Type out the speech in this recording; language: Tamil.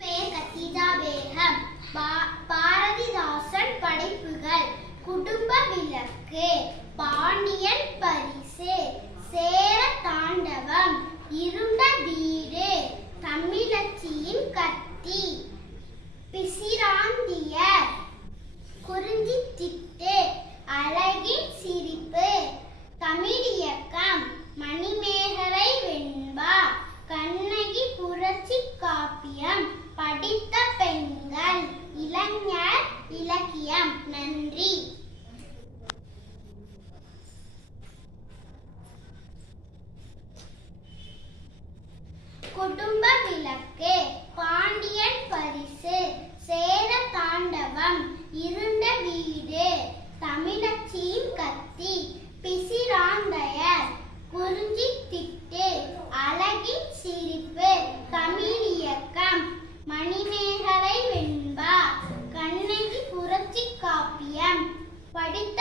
பெயர் கத்தீஜா பேகம். பாரதிதாசன் படைப்புகள்: குடும்ப விளக்கு, பாண்டியன் பரிசு, சேர தாண்டவம், இருண்ட வீடு, தமிழச்சியின் கத்தி, பிசிராந்தியர், குறிஞ்சி திட்டு, அழகின் சிரிப்பு, தமிழியக்கம், மணிமேகலை வெண்பா, கண்ணகி புரட்சி காப்பியம், படித்த பெண்கள், இளைஞர் இலக்கியம். நன்றி. குடும்ப விளக்கு, பாண்டியன் பரிசு, சேர தாண்டவம், இருண்ட வீடு, தமிழச்சியின் கத்தி, பிசிராந்தையர், குறிஞ்சி திட்டு, அழகின் சிரிப்பு, தமிழியக்கம், மணிமேகலை வெண்பா, கண்ணகி புரட்சி காப்பியம், படித்த